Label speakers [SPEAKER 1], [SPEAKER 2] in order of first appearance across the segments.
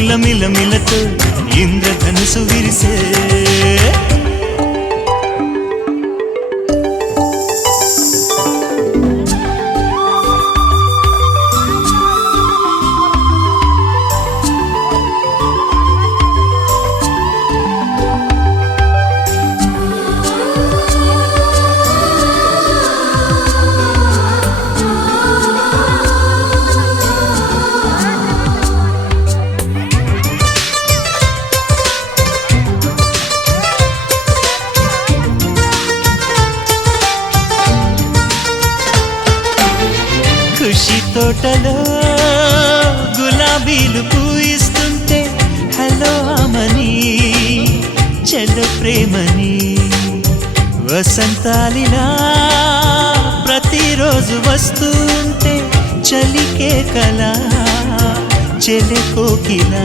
[SPEAKER 1] పువ్వుల మిలమిలతో ఇంద్రధనుసు విరిసే చెల్లు ప్రేమని వసంతాలిలా ప్రతిరోజు వస్తుంటే చలికే కల చెలె కోకిలా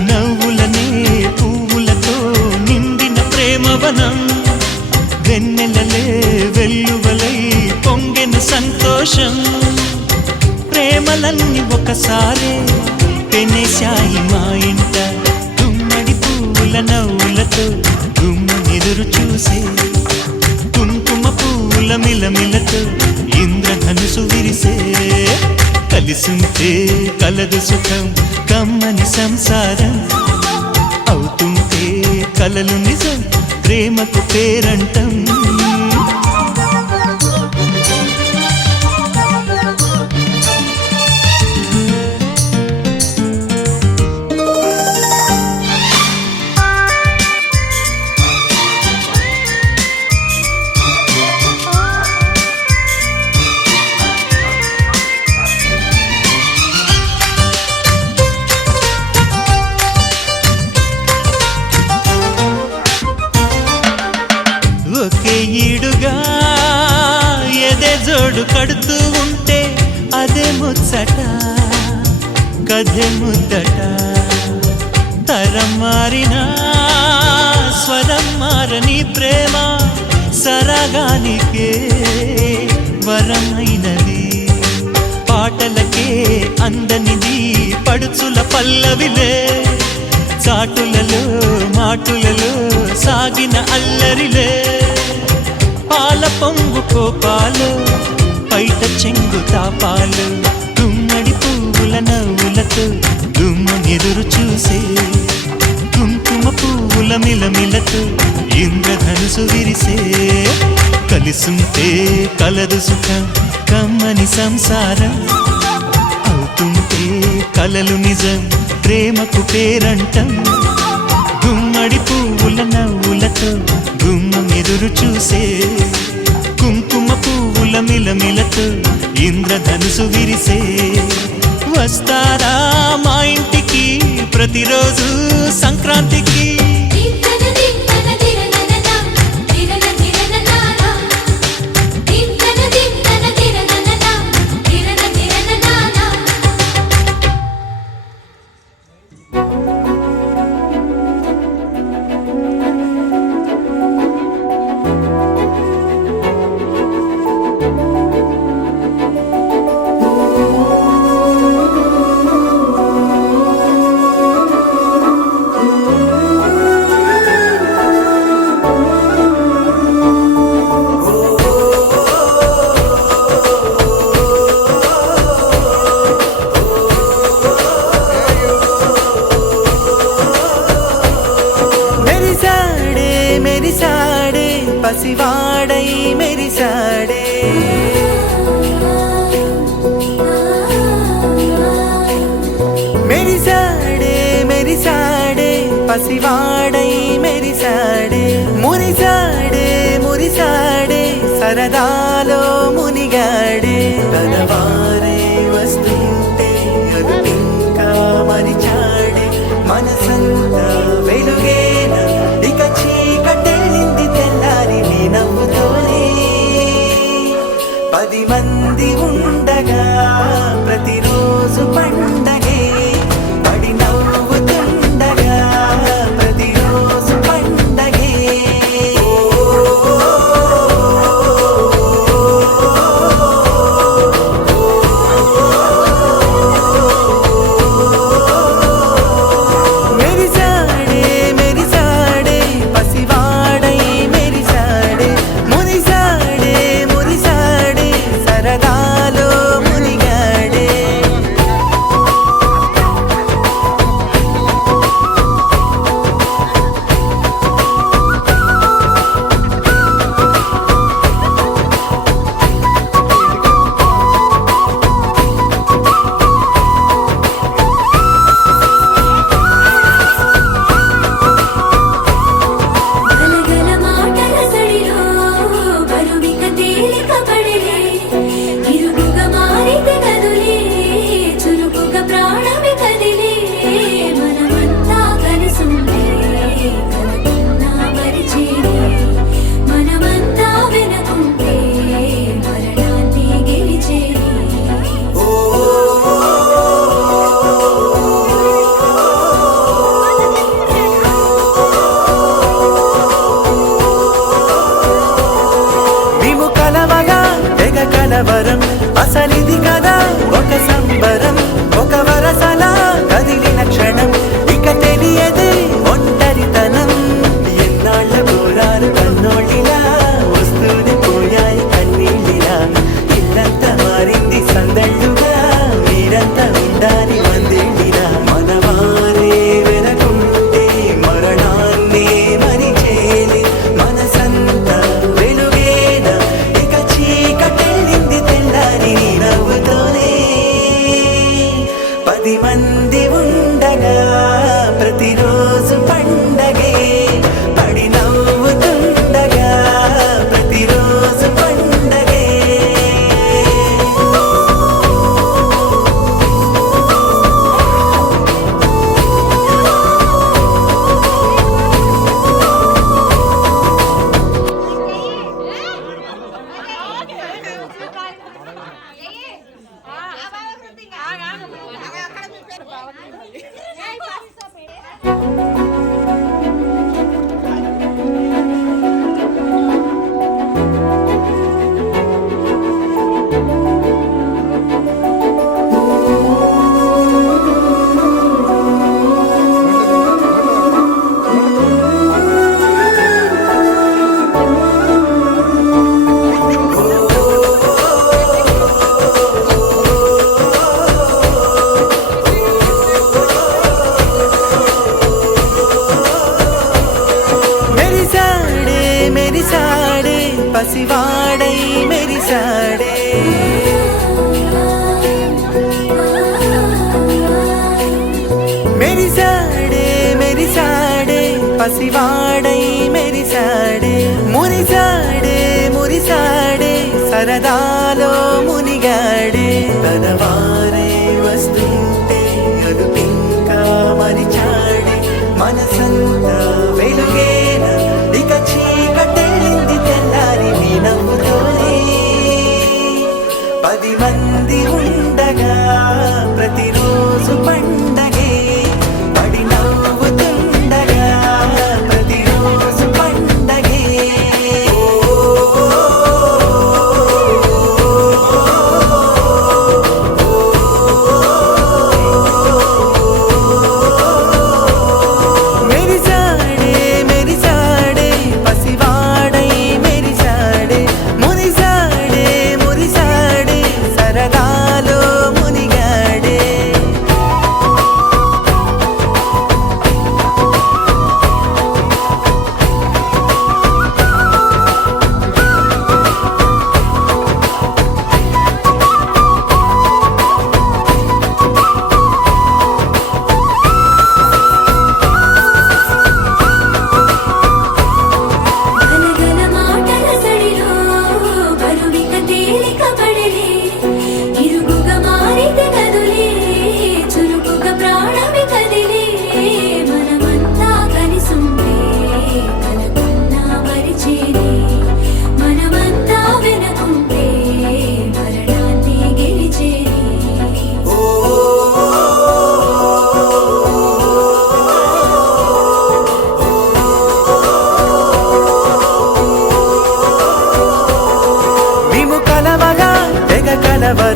[SPEAKER 1] నవ్వులనే పువ్వులతో నిండిన ప్రేమవనం వెన్నెలలే వెల్లువలై పొంగిన సంతోషం. ప్రేమలన్నీ ఒకసారే పెనేశాయి మా ఇంట. నవ్వులతో గుమ్మెదురు చూసే కుంకుమ పూల మిలమిలతో ఇంద్రధనుసు విరిసే. కలిసుంటే కలదు సుఖం కమ్మని సంసారం. అవుతుంటే కలలు నిజం ప్రేమకు పేరంటం. నీ ప్రేమ సరగానికే వరమైనది. పాటలకే అందనిది పడుచుల పల్లవిలే చాటులలో మాటులలో సాగిన అల్లరిలే. పాల పొంగు కోపాలు పైట చెంగు తాపాలు గుమ్మడి పువ్వుల నవ్వులతో గుమ్మ ఎదురు చూసే కుంకుమ పువ్వుల మిలమిలతో ఇంద్రధనుసు విరిసే. కలిసుంటే కలదు సుఖం కమ్మని సంసారం. అవుతుంటే కలలు నిజం ప్రేమకు పేరంటం. గుమ్మడి పువ్వుల నవ్వులతో గుమ్మం ఎదురు చూసే. కుంకుమ పువ్వుల మిలమిలతో ఇంద్రధనుసు విరిసే. వస్తారా మా ఇంటి ప్రతిరోజు సంక్రాంతికి
[SPEAKER 2] మెరిసాడే
[SPEAKER 1] కలవరం. అసలిది కదా ఒక సంబరం. పసివాడై మెరిసాడే మురిసాడే మురిసాడే సరదాలో మునిగాడే. తన వారే వస్తుంటే అదు ఇంకా మరిచాడే. మనసంతా వెలుగేన? ఇక చీకటెళ్ళింది తెల్లారి నీ నవ్వుతోనే. పది మంది ఉండగా ప్రతిరోజు పండు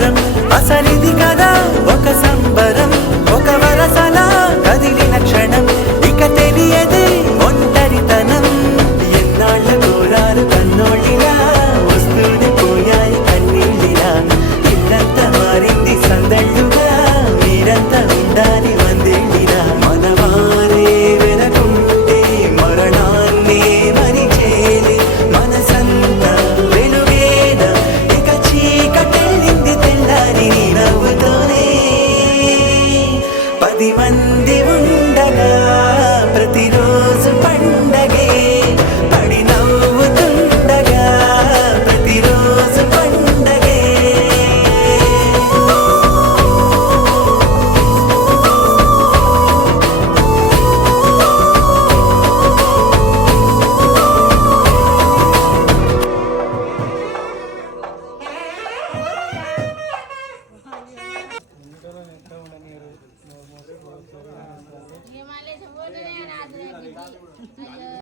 [SPEAKER 1] సంబరం అసలిది కదా ఒక సంబరం.